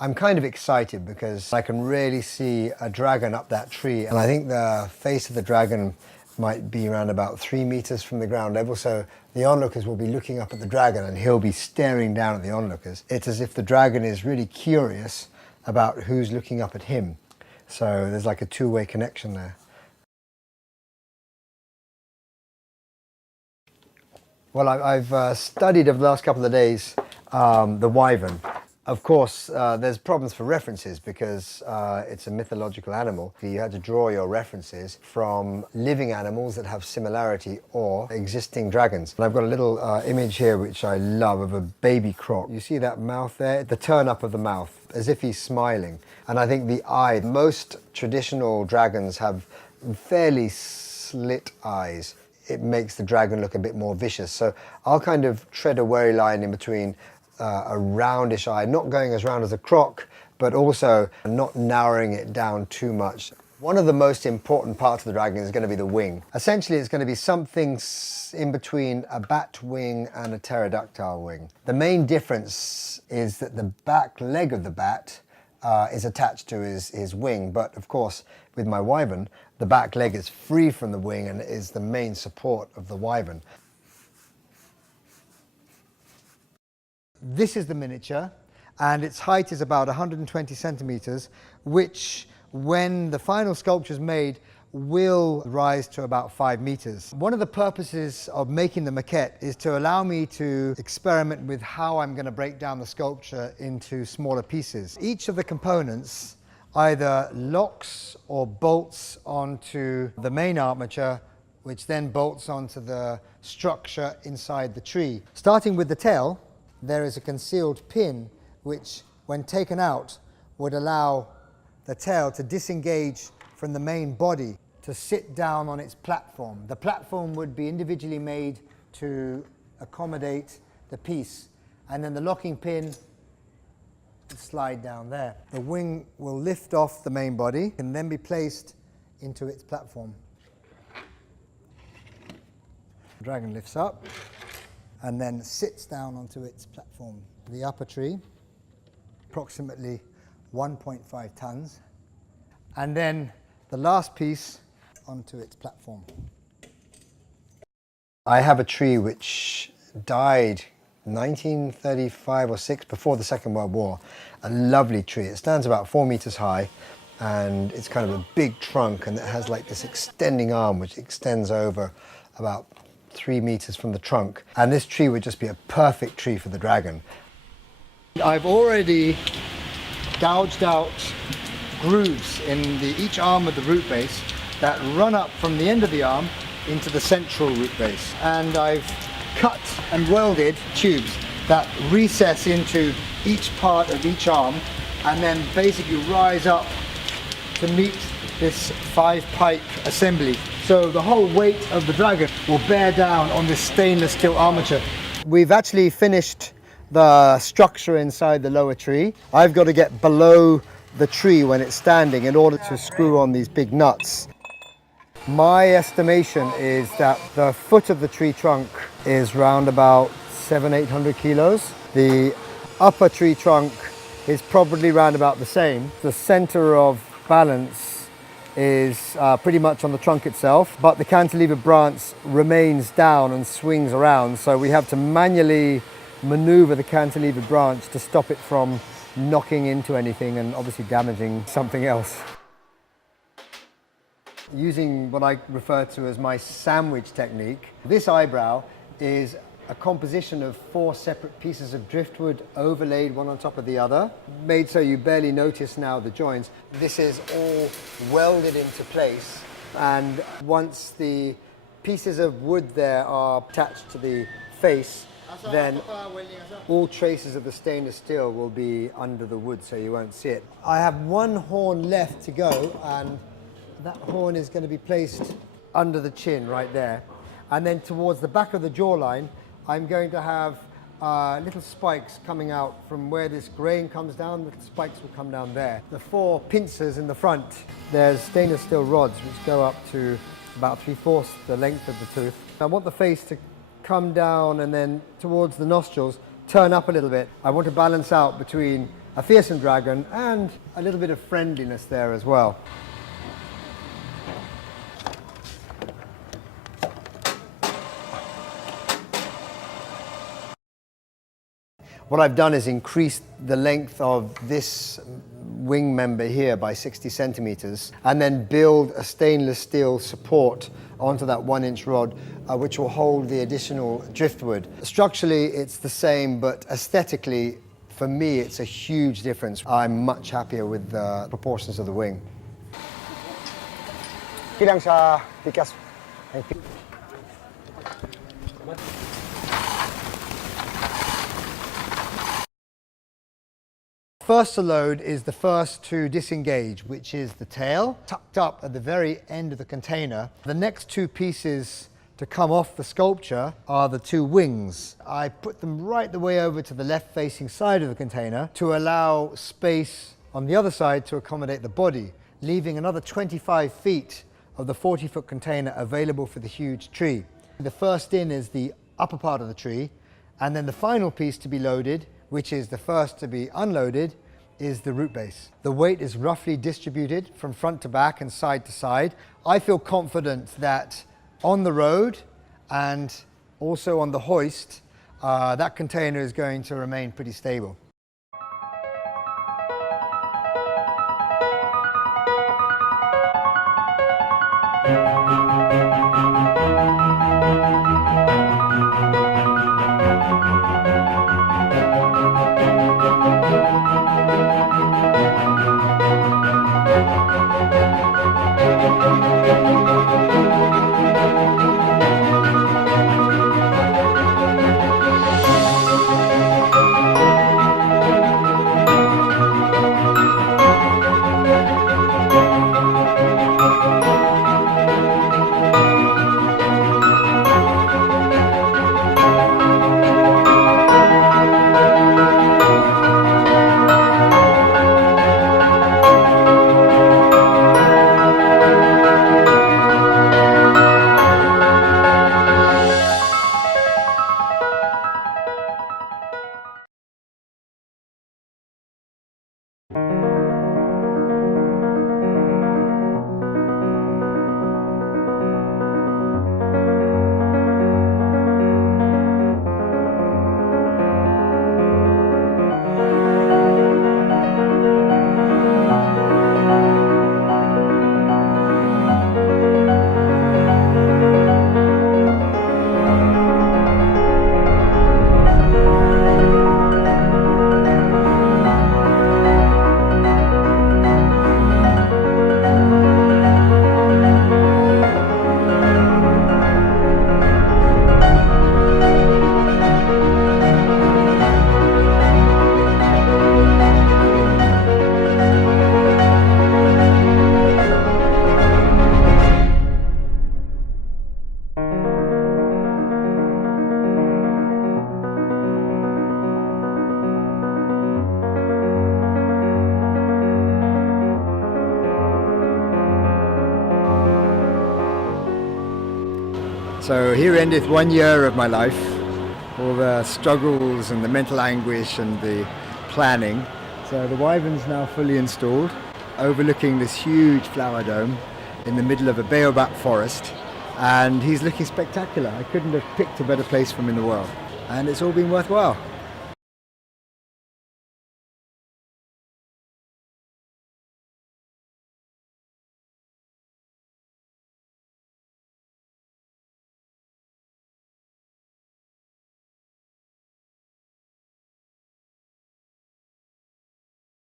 I'm kind of excited because I can really see a dragon up that tree, and I think the face of the dragon might be around about 3 meters from the ground level, so the onlookers will be looking up at the dragon and he'll be staring down at the onlookers. It's as if the dragon is really curious about who's looking up at him, so there's like a two-way connection there. Well, I've studied over the last couple of days the wyvern. Of course, there's problems for references because it's a mythological animal. You had to draw your references from living animals that have similarity or existing dragons. And I've got a little image here which I love of a baby croc. You see that mouth there? The turn up of the mouth, as if he's smiling. And I think the eye, most traditional dragons have fairly slit eyes. It makes the dragon look a bit more vicious. So I'll kind of tread a wary line in between a roundish eye, not going as round as a croc, but also not narrowing it down too much. One of the most important parts of the dragon is going to be the wing. Essentially, it's going to be something in between a bat wing and a pterodactyl wing. The main difference is that the back leg of the bat is attached to his wing, but of course, with my wyvern, the back leg is free from the wing and is the main support of the wyvern. This is the miniature, and its height is about 120 centimeters, which, when the final sculpture is made, will rise to about 5 meters. One of the purposes of making the maquette is to allow me to experiment with how I'm going to break down the sculpture into smaller pieces. Each of the components either locks or bolts onto the main armature, which then bolts onto the structure inside the tree. Starting with the tail, there is a concealed pin which, when taken out, would allow the tail to disengage from the main body to sit down on its platform. The platform would be individually made to accommodate the piece, and then the locking pin would slide down there. The wing will lift off the main body and then be placed into its platform. The dragon lifts up and then sits down onto its platform. The upper tree, approximately 1.5 tons, and then the last piece onto its platform. I have a tree which died 1935 or 6, before the Second World War. A lovely tree. It stands about 4 meters high, and it's kind of a big trunk, and it has like this extending arm which extends over about 3 meters from the trunk, and this tree would just be a perfect tree for the dragon. I've already gouged out grooves in each arm of the root base that run up from the end of the arm into the central root base, and I've cut and welded tubes that recess into each part of each arm and then basically rise up to meet this 5-pipe assembly. So the whole weight of the dragon will bear down on this stainless steel armature. We've actually finished the structure inside the lower tree. I've got to get below the tree when it's standing in order to screw on these big nuts. My estimation is that the foot of the tree trunk is round about 700-800 kilos. The upper tree trunk is probably round about the same. The center of balance is pretty much on the trunk itself, but the cantilever branch remains down and swings around, so we have to manually maneuver the cantilever branch to stop it from knocking into anything and obviously damaging something else. Using what I refer to as my sandwich technique, this eyebrow is a composition of 4 separate pieces of driftwood overlaid one on top of the other, made so you barely notice now the joints. This is all welded into place, and once the pieces of wood there are attached to the face, then all traces of the stainless steel will be under the wood, so you won't see it. I have one horn left to go, and that horn is going to be placed under the chin right there, and then towards the back of the jawline I'm going to have little spikes coming out from where this grain comes down. The spikes will come down there. The 4 pincers in the front, there's stainless steel rods which go up to about 3/4 the length of the tooth. I want the face to come down and then towards the nostrils turn up a little bit. I want to balance out between a fearsome dragon and a little bit of friendliness there as well. What I've done is increased the length of this wing member here by 60 centimeters and then build a stainless steel support onto that 1-inch rod, which will hold the additional driftwood. Structurally, it's the same, but aesthetically, for me, it's a huge difference. I'm much happier with the proportions of the wing. Kilang sa tikas. First to load is the first to disengage, which is the tail, tucked up at the very end of the container. The next two pieces to come off the sculpture are the two wings. I put them right the way over to the left-facing side of the container to allow space on the other side to accommodate the body, leaving another 25 feet of the 40-foot container available for the huge tree. The first in is the upper part of the tree, and then the final piece to be loaded, which is the first to be unloaded, is the root base. The weight is roughly distributed from front to back and side to side. I feel confident that on the road and also on the hoist, that container is going to remain pretty stable. So here endeth 1 year of my life, all the struggles and the mental anguish and the planning. So the Wyvern's now fully installed, overlooking this huge flower dome in the middle of a baobab forest, and he's looking spectacular. I couldn't have picked a better place for him in the world, and it's all been worthwhile.